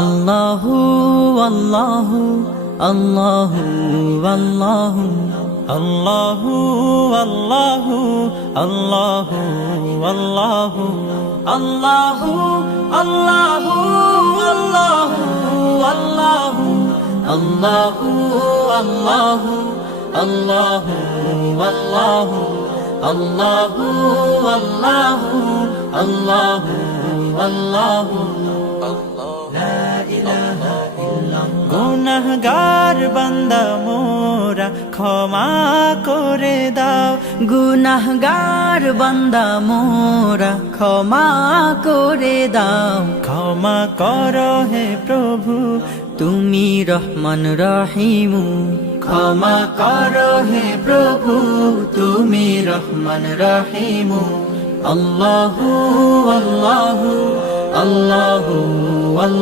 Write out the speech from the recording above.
আল্লাহু আল্লাহু আল্লাহু আল্লাহু আল্লাহু আল্লাহু আল্লাহু আল্লাহু আল্লাহু আল্লাহু আল্লাহু আল্লাহু আল্লাহু আল্লাহু আল্লাহু আল্লাহু আল্লাহু আল্লাহু আল্লাহু লা ইলাহা ইল্লাল্লাহ। গুনাহগার বান্দা মোরা ক্ষমা করে দাও, গুনাহগার বান্দা মোরা ক্ষমা করে দাও। ক্ষমা করো হে প্রভু, তুমি রহমান রহিমু, ক্ষমা করো হে প্রভু তুমি রহমান রহিমু। আল্লাহু আল্লাহু আল্লাহু আল্লাহু